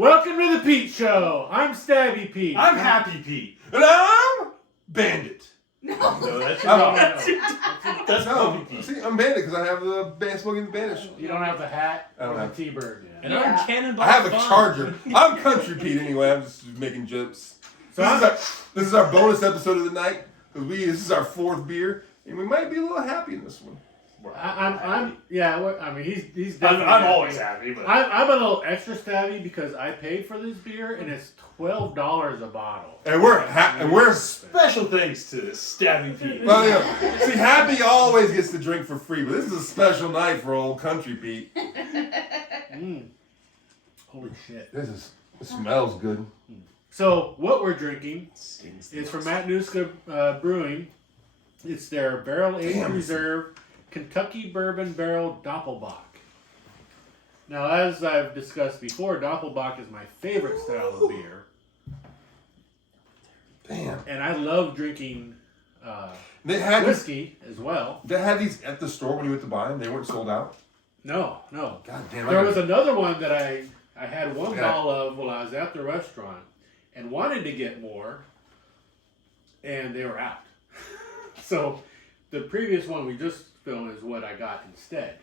Welcome to the Pete Show. I'm Stabby Pete. I'm Happy Pete. And I'm Bandit. No, that's That's Puppy Pete. See, I'm Bandit because I have the smoking the Bandit. You don't have the hat I don't or have the T-bird. And I'm Cannonball. I have a Fun. charger. I'm Country Pete anyway. I'm just making jokes. So This is our bonus episode of the night because this is our fourth beer and we might be a little happy in this one. I'm he's definitely I'm always happy, but I'm a little extra stabby because I paid for this beer and it's $12 a bottle. And we're special thanks to Stabby Pete. well, yeah. See, Happy always gets to drink for free, but this is a special night for old Country Pete. Holy shit! It smells good. So what we're drinking is from Matanuska Brewing. It's their barrel-aged reserve Kentucky Bourbon Barrel Doppel. Now, as I've discussed before, Doppel is my favorite style of beer. Damn. And I love drinking whiskey as well. They had these at the store when you went to buy them. They weren't sold out. No. God damn. There was another one that I had one bottle of while I was at the restaurant and wanted to get more, and they were out. So the previous one we just filmed is what I got instead.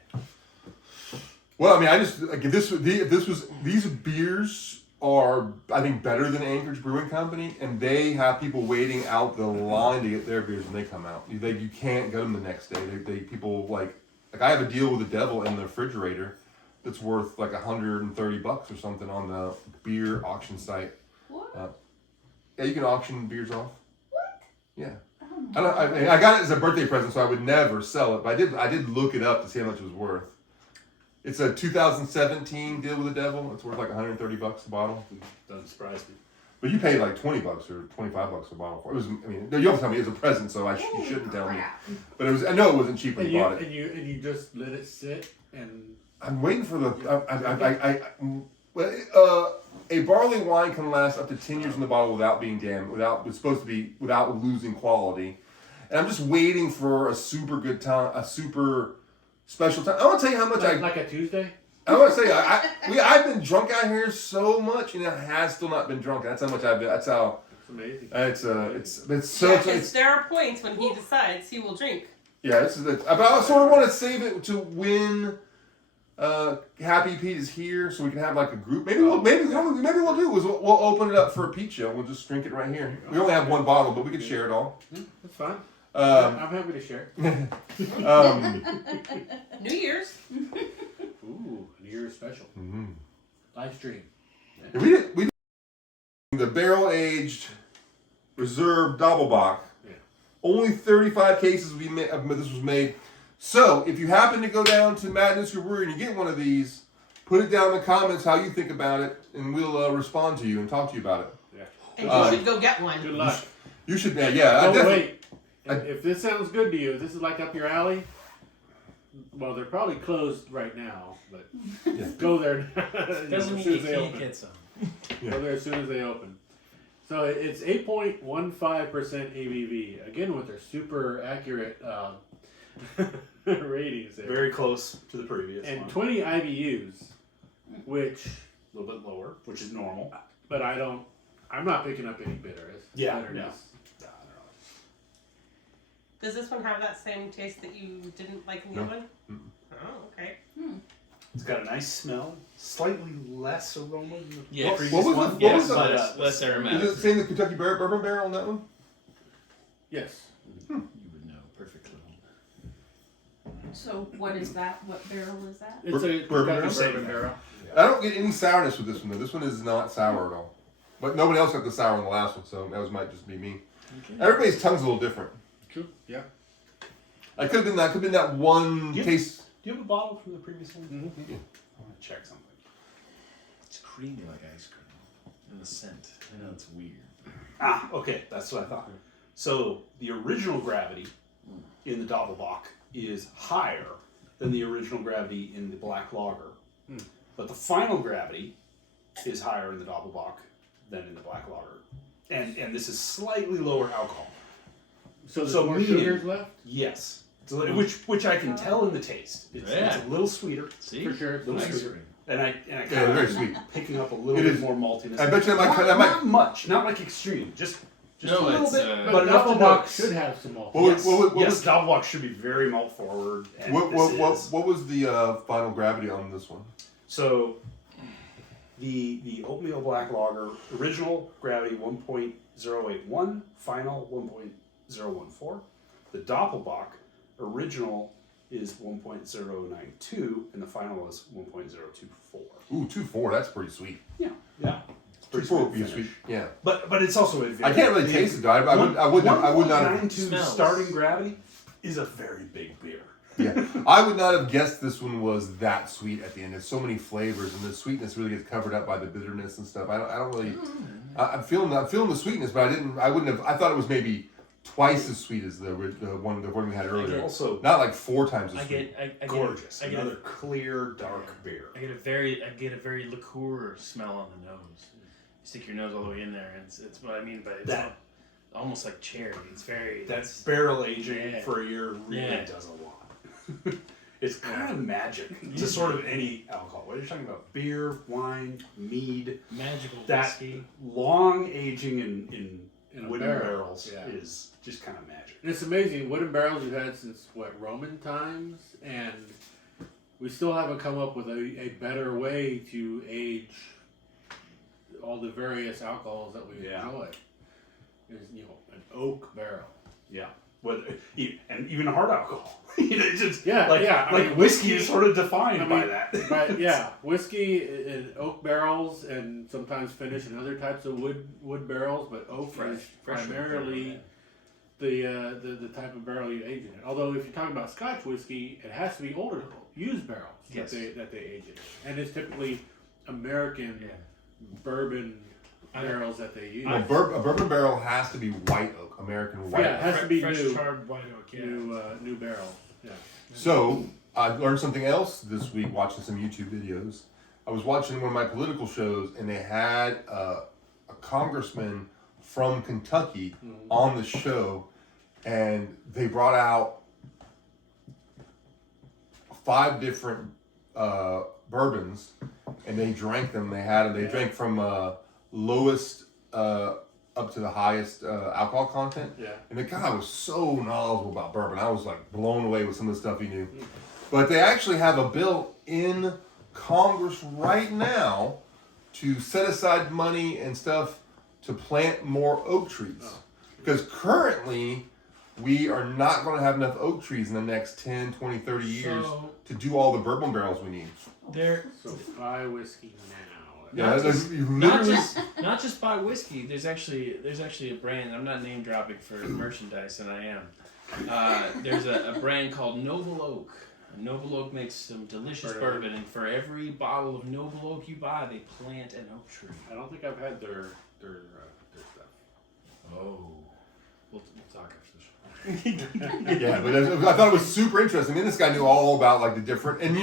Well, I mean, I just like these beers are, I think, better than Anchorage Brewing Company, and they have people waiting out the line to get their beers when they come out. You can't get them the next day. People like I have a deal with the devil in the refrigerator that's worth like $130 or something on the beer auction site. What? Yeah, you can auction beers off. What? Yeah. I got it as a birthday present, so I would never sell it. But I did look it up to see how much it was worth. It's a 2017 deal with the devil. It's worth like $130 a bottle. Doesn't surprise me. But you paid like $20 or $25 a bottle for it. You don't tell me it was a present, so you shouldn't tell me. But it was. I know it wasn't cheap when you bought it. And you just let it sit and. I'm waiting for the. A barley wine can last up to 10 years in the bottle without being damaged. It's supposed to be without losing quality. And I'm just waiting for a super good time, a super special time. I want to tell you how much like a Tuesday. I want to say I've been drunk out here so much, and it has still not been drunk. That's how much I've been. That's how. It's amazing. It's so. Because there are points when he decides he will drink. Yeah, but I sort of want to save it to when Happy Pete is here, so we can have like a group. Maybe we'll do is we'll open it up for a Pete show. We'll just drink it right here. We only have one bottle, but we can share it all. That's fine. I'm happy to share. New Year's. Ooh, New Year's special. Mm-hmm. Live stream. Yeah. We did the barrel aged reserve Doppelbock. Yeah. Only 35 cases this was made. So if you happen to go down to Matanuska Brewery and you get one of these, put it down in the comments how you think about it, and we'll respond to you and talk to you about it. Yeah. And you should go get one. Good luck. You should. Yeah. Wait. If this sounds good to you, if this is like up your alley. Well, they're probably closed right now, but go there. Doesn't mean you can't get some. Go there as soon as they open. So it's 8.15% ABV. Again, with their super accurate ratings there. Very close to the previous and one. 20 IBUs, which A little bit lower, which is normal. but I'm not picking up any bitterness. Yeah, bitterness. Does this one have that same taste that you didn't like in the other one? Mm-mm. Oh, okay. It's got a nice smell, slightly less aroma than the Yeah, What previous was one. the- what was but the- less aromatic. Is it saying the Kentucky Bourbon Barrel on that one? Yes. You would know perfectly. So what is that? What barrel is that? It's a Bourbon Kentucky barrel? bourbon barrel. I don't get any sourness with this one though. This one is not sour at all. But nobody else got the sour on the last one, so that might just be me. Okay. Everybody's tongue's a little different. True. Yeah. I could have been that one You- taste. Do you have a bottle from the previous one? Mm-hmm. I want to check something. It's creamy like ice cream. And the scent. I know it's weird. Ah, okay, that's what I thought. So the original gravity in the Doppelbock is higher than the original gravity in the Black Lager, but the final gravity is higher in the Doppelbock than in the Black Lager, and this is slightly lower alcohol. So there's So more medium. sugars left? Yes, which I can tell in the taste. It's a little sweeter. See? For sure. Little Ice sweeter. cream. And I Yeah, kind they're very of sweet. picking up a little It bit is. more maltiness. I bet you that might. Not much, not like extreme, just No, a little it's, bit, uh, but enough to know. Doppelbock should have some malt. What was- Yes, Doppelbock should be very malt forward. And What was the final gravity on this one? So the oatmeal black lager original gravity 1.081, final 1.014. The Doppelbock original is 1.092, and the final is 1.024. Ooh, 2.4. That's pretty sweet. Yeah. It's pretty 2.4 would be finish. sweet. Yeah. But it's also a very I can't really taste it though. I would not have. 1.92 Smells. starting gravity is a very big beer. Yeah, I would not have guessed this one was that sweet at the end. There's so many flavors, and the sweetness really gets covered up by the bitterness and stuff. I don't really. I'm feeling the sweetness, but I wouldn't have. I thought it was maybe twice as sweet as the one we had earlier. Also, Not like 4 times as I sweet. get gorgeous. I get Another clear, dark beer. I get a very liqueur smell on the nose. You stick your nose all the way in there, and it's what I mean by it's That- almost like cherry. It's very That barrel aging Yeah. for a year really Yeah. does a lot. It's kind of magic to sort of any alcohol. Whether you're talking about beer, wine, mead, magical that whiskey. long aging in In a wooden barrel, barrels yeah. is just kind of magic. And it's amazing. Wooden barrels you've had since Roman times, and we still haven't come up with a better way to age all the various alcohols that we Yeah. enjoy. Is an oak barrel. Yeah. And even hard alcohol. It's just Yeah, like, yeah, I like mean, whiskey is whiskey- sort of defined I by mean, that. But yeah, whiskey in oak barrels and sometimes finished in other types of wood barrels, but oak is primarily the type of barrel you age in it. Although if you're talking about Scotch whiskey, it has to be older used barrels Yes. that they age in, and it's typically American bourbon barrels that they use. A bourbon barrel has to be white oak, American white Yeah, it oak. has to be fresh new, charred white oak. Yeah. new barrel. Yeah. So I learned something else this week watching some YouTube videos. I was watching one of my political shows, and they had a congressman from Kentucky on the show, and they brought out 5 different bourbons, and they drank them. They drank from lowest up to the highest alcohol content. Yeah. And the guy was so knowledgeable about bourbon. I was like blown away with some of the stuff he knew. But they actually have a bill in Congress right now to set aside money and stuff to plant more oak trees. Because currently, we are not going to have enough oak trees in the next 10, 20, 30 years So- to do all the bourbon barrels we need. There, So buy whiskey now. Yeah, Not that's- just- you not literally- not just buy whiskey. There's actually a brand. I'm not name dropping for merchandise, and I am. There's a brand called Noble Oak. Noble Oak makes some delicious bourbon, and for every bottle of Noble Oak you buy, they plant an oak tree. I don't think I've had their stuff. Oh. We'll talk after the show. Yeah, but I thought it was super interesting. And this guy knew all about like the different, and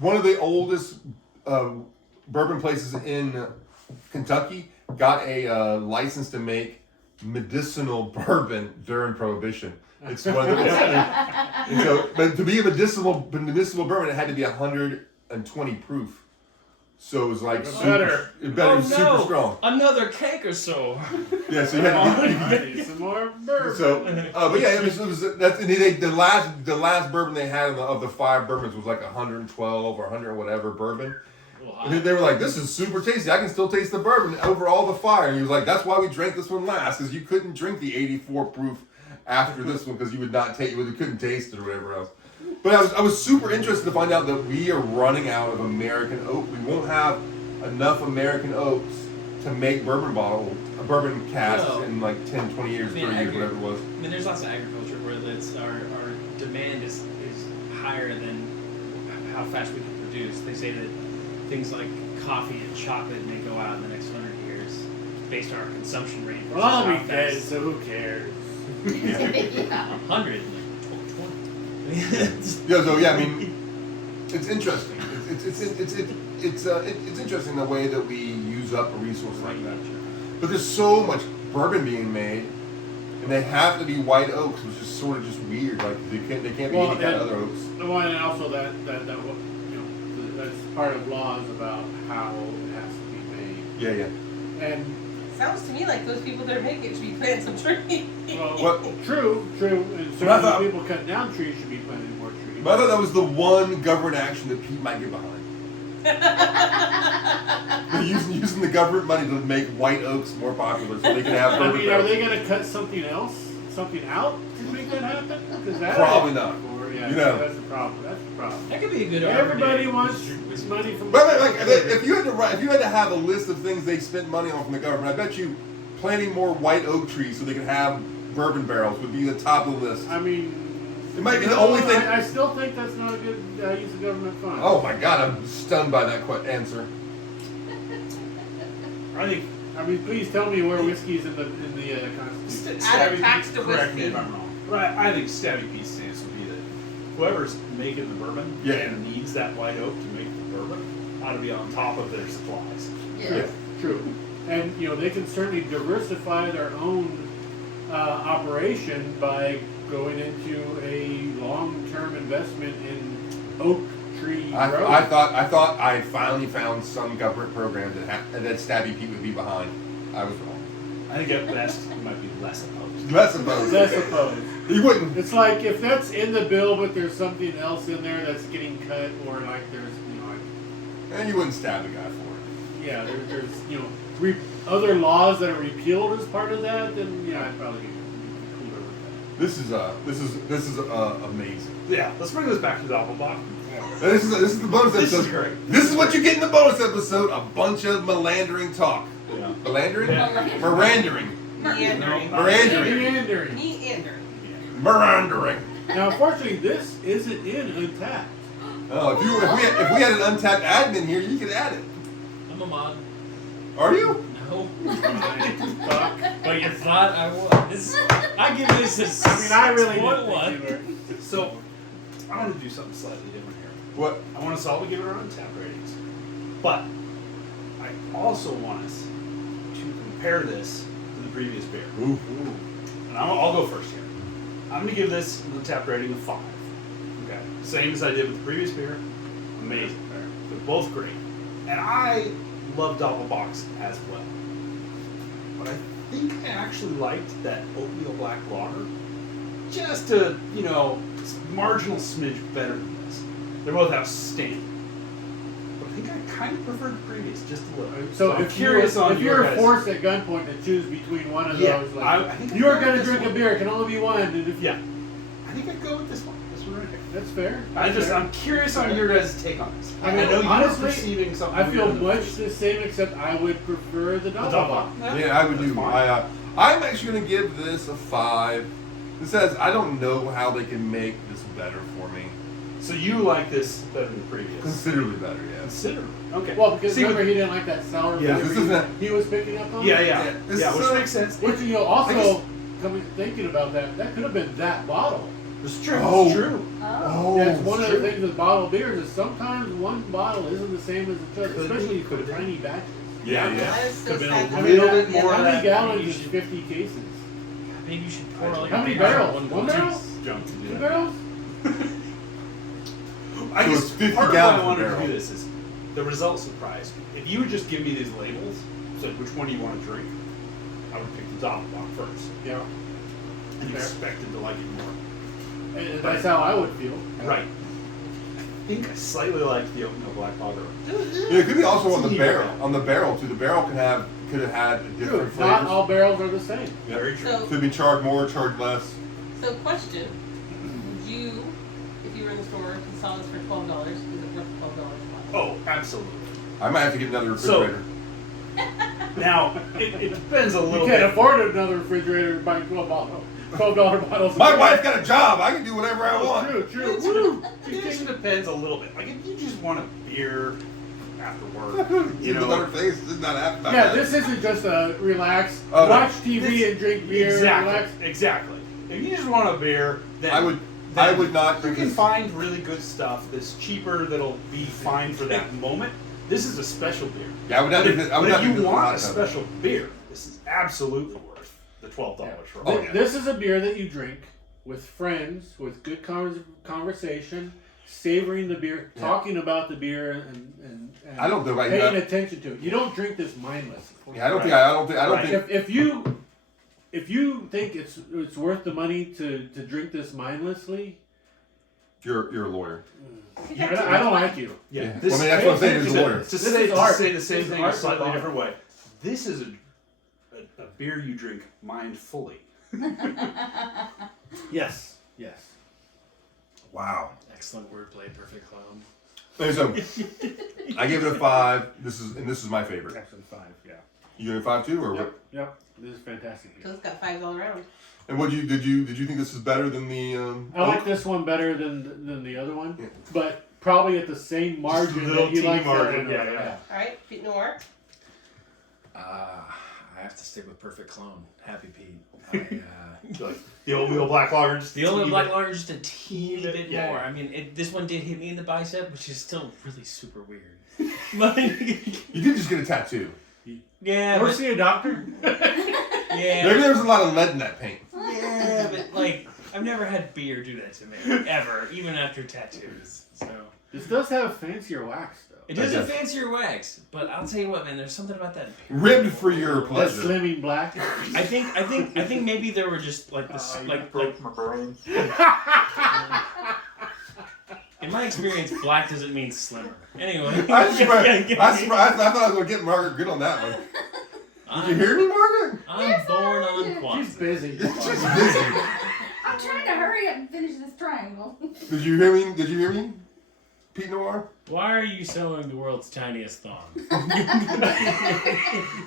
one of the oldest bourbon places in Kentucky got a license to make medicinal bourbon during Prohibition. It's one of the, but to be a medicinal bourbon, it had to be 120 proof. So it was like Better. super strong. Another cake or so. Yeah, so you had to. I need some more bourbon. So, but yeah, it was that's and the last bourbon they had of the 5 bourbons was like 112 or 100 whatever bourbon. And they were like, "This is super tasty. I can still taste the bourbon over all the fire." And he was like, "That's why we drank this one last, because you couldn't drink the 84 proof after this one because you couldn't taste it or whatever else." But I was super interested to find out that we are running out of American oak. We won't have enough American oaks to make bourbon casks No. in like 10, 20 years, 30 years, whatever it was. I mean, there's lots of agriculture where our demand is higher than how fast we can produce. They say that things like coffee and chocolate may go out in the next 100 years based on our consumption rate. Well, I'll versus be how dead, fast- so who cares? 100, like 20. Yeah, so yeah, I mean, it's interesting. It's interesting the way that we use up a resource like that. But there's so much bourbon being made, and they have to be white oaks, which is sort of just weird. Like they can't be any kind of other oaks. Well, and also that's part of laws about how it has to be made. Yeah. And Sounds to me like those people that are making it should be planting some trees. well, true, and But I thought- certainly people cutting down trees should be planting more trees. But I thought that was the one government action that Pete might get behind. They're using the government money to make white oaks more popular so they can have I bourbon mean, are barrels. they going to cut something out to make that happen? Because that Probably not. Yeah, You know. that's the problem. That's the problem. That could be a good Everybody argument. wants money from. But like, if you had to have a list of things they spent money on from the government, I bet you planting more white oak trees so they could have bourbon barrels would be the top of the list. I mean, It might be the only thing. I still think that's not a good use of government funds. Oh my God, I'm stunned by that answer. I think I mean, please tell me where whiskey's in the Constitution. Add a Stabby tax Pete, to correct me whiskey. if I'm wrong. Right, I think Stabby Pete's stance would be that whoever's making the bourbon Yeah. and needs that white oak to make the bourbon ought to be on top of their supplies. Yeah. True. And they can certainly diversify their own operation by going into a long-term investment in oak tree growth. I thought I finally found some government program that Stabby Pete would be behind. I was wrong. I think at best it might be less opposed. Less opposed. I suppose. He wouldn't. It's like if that's in the bill, but there's something else in there that's getting cut, or like there's And you wouldn't stab the guy for yeah, there's other laws that are repealed as part of that, then yeah, I'd probably get cooler with it. This is amazing. Yeah, let's bring this back to Doppelbock. This is the bonus This episode. is great. This is what you get in the bonus episode: a bunch of melandering talk. Yeah. Melandering? Yeah. Mirandering. Meandering. that. Mirandering. Meandering. Meandering. Mirandering. Now, unfortunately, this isn't in Untapped. Oh, if we had an untapped admin here, you could add it. I'm a mod. Are you? No. Fuck. But you thought I was. I give this a I mean, I really didn't 6.1. think you were. So, I want to do something slightly different here. What? I want us all to give it our untapped ratings. But, I also want us to compare this to the previous beer. Ooh. And I'll go first here. I'm going to give this an untapped rating of 5. Okay. Same as I did with the previous beer. Amazing. They're both great. And I love Doppelbocks as well. But I think I actually liked that oatmeal black lager just a, marginal smidge better than this. They're both outstanding. But I think I kind of preferred the previous just a little. So I'm if curious on if your you're guys'. forced at gunpoint to choose between one of Yeah, those, like, I think you are I'd go going to with drink this a one. beer, it can only be one. And if Yeah. I think I'd go with this one. This one right here. that's fair. I'm curious on your guys' take on this. I mean, know you're honestly, perceiving something. I feel weird in the much previous. the same, except I would prefer the The double. double. Yeah, I would That's do. fine. I'm actually going to give this a 5. It says I don't know how they can make this better for me. So you like this better than the previous? Considerably better, yes. Considerably. Okay. Well, because See, remember he didn't like that sour Yeah, flavor this isn't- he was picking up on. Yeah, This yeah, is which a- makes sense. Which I also just- thinking about that could have been that bottle. It's true. Oh. It's true. Oh. That's one of the true. things with bottled beers is sometimes one bottle isn't the same as each other, Could be, especially could for be. tiny batches. Yeah, yeah. That is so Could've been sad. a I little mean, bit more how of many that. gallons is 50 cases? Maybe you should pour all your How many beer in barrels? One One go. barrel? Jump to do 2 that. barrels? I So guess it's 50 part of why gallons I per wanted to barrel. do this is the result surprised me. If you would just give me these labels, said which one do you want to drink, I would pick the Doppelbock first. Yeah. And Fair. expected to like it more. And that's how I would feel. Right. I think I slightly like the oatmeal black lager. Yeah, it could be also on It's the a barrel. neat On the barrel too. The barrel could have had True. different Not flavors. all barrels are the same. Yeah. Very true. So, Could be charged more, charged less. so question: would you, if you were in the store and saw this for $12, is it worth $12? Oh, absolutely. I might have to get another So- refrigerator. Now, it depends a You little can't bit. afford another refrigerator buying $12 bottles. My wife got a job. I can do whatever I Oh, want. true, true. It Woo. just depends a little bit. Like if you just want a beer after work, See you the know. letter face. This is not happy about Yeah, that. this isn't just a relax, Oh, watch TV this- and drink beer, Exactly. relax. Exactly. If you just want a beer, then I would not You drink can this. find really good stuff that's cheaper that'll be fine for that moment. This is a special beer. Yeah, I would not But drink if, this. I would but not if drink you this want hot a tub. special beer, this is absolutely worth the $12 for Oh, all. yeah. This is a beer that you drink with friends, with good conversation, savoring the beer, Yeah. talking about the beer, and I don't know about paying that. attention to it. You don't drink this mindless. Yeah, I don't Right. think. If you think it's worth the money to drink this mindlessly, You're a lawyer. I don't like you. Yeah. Well, I mean, that's what I'm saying. He's a lawyer. To This say is art. the same This is thing in a art slightly with different way. This is a beer you drink mindfully. Yes. Wow. Excellent wordplay, perfect clown. Okay, so I give it a 5. This is my favorite. Actually, 5. Yeah. You give it a 5 too, or what? Yep. This is fantastic. So it's got 5s all around. And what did you think this is better than the? I like this one better than the other one, Yeah. but probably at the same margin little that you teeny like. margin, that one. yeah. Alright, Pete Noir. I have to stick with perfect clone. Happy Pete. Like the oatmeal black lager. Just The only teeny black bit. lager just a teeny bit Yeah. more. I mean, this one did hit me in the bicep, which is still really super weird. But You did just get a tattoo. yeah, Ever but, see a doctor? yeah, Maybe there was a lot of lead in that paint. yeah, but like I've never had beer do that to me ever, even after tattoos. So This does have fancier wax though. it does a does. fancier wax, but I'll tell you what, man. There's something about that. Ribbed for your That pleasure. slimming black. I think maybe there were just like this, like my brain. in my experience, black doesn't mean slimmer. Anyway, I thought I was going to get Margaret good on that one. Did you hear me, Margaret? I'm born on She's Kwanzaa. busy. She's busy. I'm trying to hurry up and finish this triangle. Did you hear me? Did you hear me? Pete Noir? Why are you sewing the world's tiniest thong?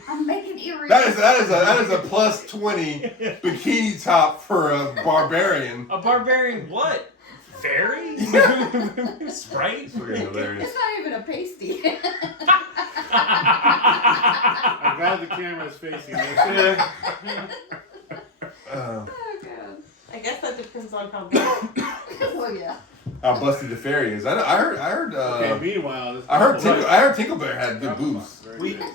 I'm making earrings. That is a plus 20 bikini top for a barbarian. A barbarian what? Fairy? Sprite? Freaking hilarious. It's not even a pasty. I'm glad the camera's facing this. Oh god. I guess that depends on how big. Well, yeah. How busted the fairy is. I heard Okay, meanwhile, this I heard Tinkle Bear had good boobs.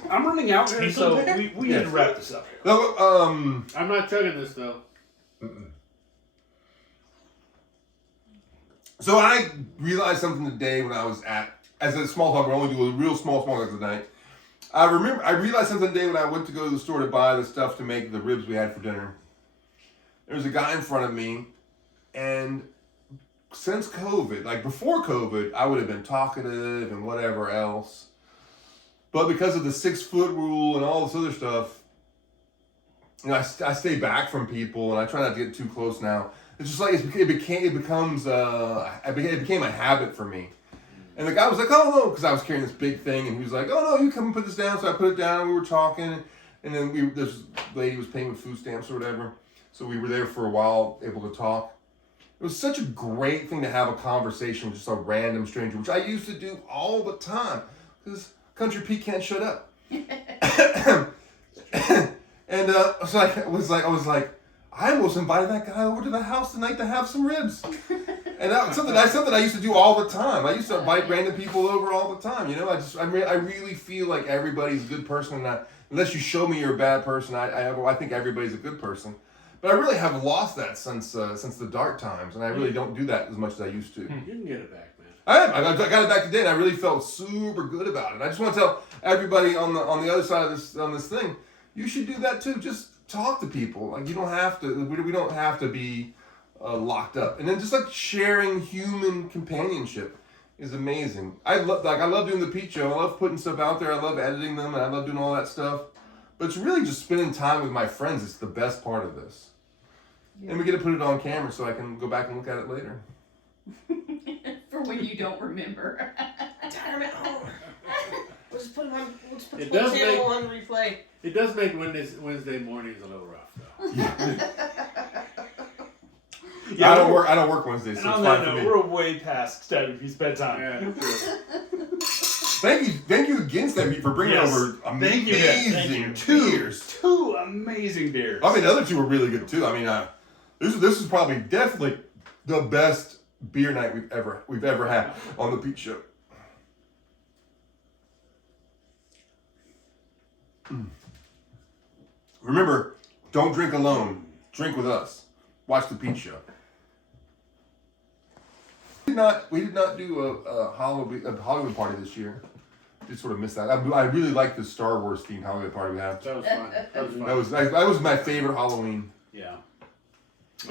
I'm running out, Tinkle so Bear? we need to wrap this up. No, I'm not chugging this though. so I realized something today when I was as a small talk, we're only doing real small talk tonight. I realized something today when I went to go to the store to buy the stuff to make the ribs we had for dinner. There was a guy in front of me, and since COVID, like before COVID, I would have been talkative and whatever else. But because of the 6-foot rule and all this other stuff, you know, I stay back from people and I try not to get too close now. It's just like it became a habit for me. And the guy was like, "Oh no," because I was carrying this big thing, and he was like, "Oh no, you come and put this down." So I put it down. And we were talking, and then this lady was paying with food stamps or whatever. So we were there for a while, able to talk. It was such a great thing to have a conversation with just a random stranger, which I used to do all the time, because Country Pete can't shut up. And so I was like, I almost invited that guy over to the house tonight to have some ribs. And that was something I used to do all the time. I used to invite random people over all the time. You know, I really feel like everybody's a good person, and unless you show me you're a bad person, I think everybody's a good person. But I really have lost that since the dark times, and I really don't do that as much as I used to. You can get it back, man. I got it back today, and I really felt super good about it. I just want to tell everybody on the other side of this thing, you should do that too. Just talk to people. Like you don't have to. We don't have to be locked up. And then just like sharing human companionship is amazing. I love doing the Pete show. I love putting stuff out there. I love editing them, and I love doing all that stuff. But it's really just spending time with my friends. It's the best part of this. Yeah. And we get to put it on camera so I can go back and look at it later. For when you don't remember. Damn it. Oh. We'll just put it on. We'll just put It the does channel on replay. It does make Wednesday mornings a little rough though. I don't work Wednesdays, so And it's on fine that for note, me. we're way past Stabby Pete's bedtime. Yeah, true. Thank you again, Stabby, for bringing Yes. over Thank you. amazing Thank you. beers. Two amazing beers. I mean, the other two were really good too. I mean, this is probably definitely the best beer night we've ever had on the Pete Show. Remember, don't drink alone. Drink with us. Watch the Pete Show. We did not do a Hollywood party this year. Just sort of missed that. I really like the Star Wars themed Hollywood party we had. That was fun. That was fun. That was my favorite Halloween. Yeah.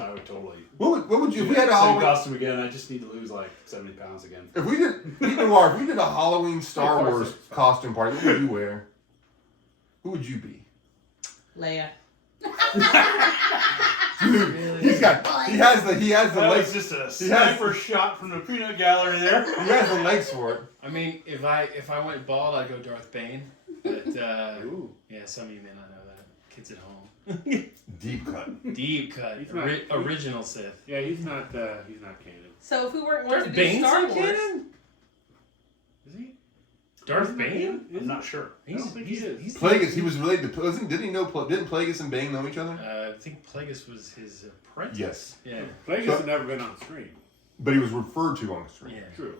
I would totally. What would you if we had a same Halloween costume again? I just need to lose like 70 pounds again. If we did Noir, if we did a Halloween Star Of course Wars it's fun. costume party, what would you wear? Who would you be? Leia. Dude, he has the That legs. was just a sniper shot from the peanut gallery there. He has the legs for it. I mean, if I went bald, I'd go Darth Bane. But Ooh. yeah, some of you may not know that. Kids at home. Deep cut. Deep cut. He's not- Original Sith. Yeah, he's not canon. So if we weren't going to Darth do Bane's Star not Wars, canon? Is he? Darth Isn't he? Bane? I'm not sure. I don't think he is. He's Plagueis, he was related to. Didn't he know? Didn't Plagueis and Bane know each other? I think Plagueis was his apprentice. Yes, Yeah. Plagueis So- has never been on screen. but he was referred to on the screen. Yeah. True.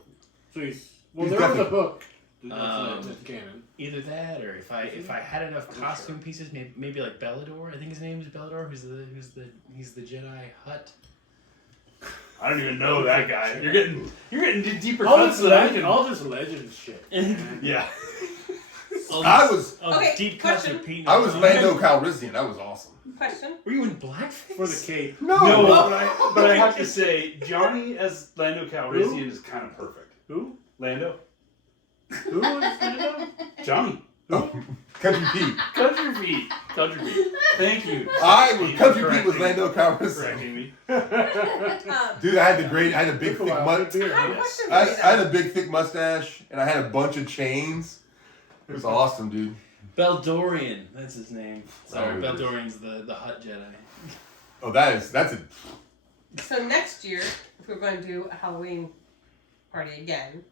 So he's well. He's there was a definitely- book. That's canon. Either that, or if I had enough costume pieces, maybe like Bellador. I think his name is Bellador. He's the Jedi Hutt. I don't even know that guy. You're getting deeper All cuts this than I legend, can. all this legend shit. man. Yeah. I was Okay, deep cuts question. are Pete. I was Lando Calrissian. That was awesome. question. Were you in blackface? For the cape. No, but I have to say, Johnny as Lando Calrissian is kind of perfect. Who? Lando? Who was Lando? Johnny. Country Pete. Country Pete. Country Pete. Thank you. Country Pete was Lando Calrissian. Correcting me. Dude, I had a big thick Wow, mustache. good beer, I have a huh? question for I you. had a big thick mustache, and I had a bunch of chains. It was awesome, dude. Beldorian. That's his name. Sorry, Oh, it is. Beldorian's the Hutt Jedi. Oh, that's a. So next year, if we're going to do a Halloween party again,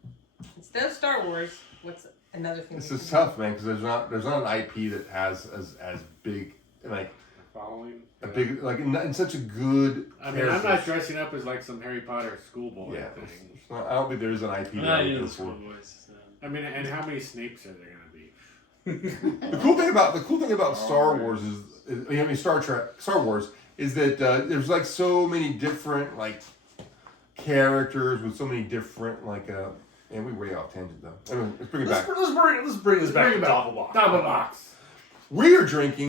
instead of Star Wars, what's another thing? This we is can tough, man, because there's not an IP that has as big like Following. a big like in such a good. I mean, I'm not character. dressing up as like some Harry Potter schoolboy Yeah, thing. it's not- I don't think there is an IP. I'm that not I would even go the for. schoolboys. So. I mean, and how many Snapes are there gonna be? The cool thing about Star Wars is Star Wars is that there's like so many different like characters with so many different like and we way off tangent though. I mean, let's bring it back. Let's bring this back to Doppelbock. Double box. We are drinking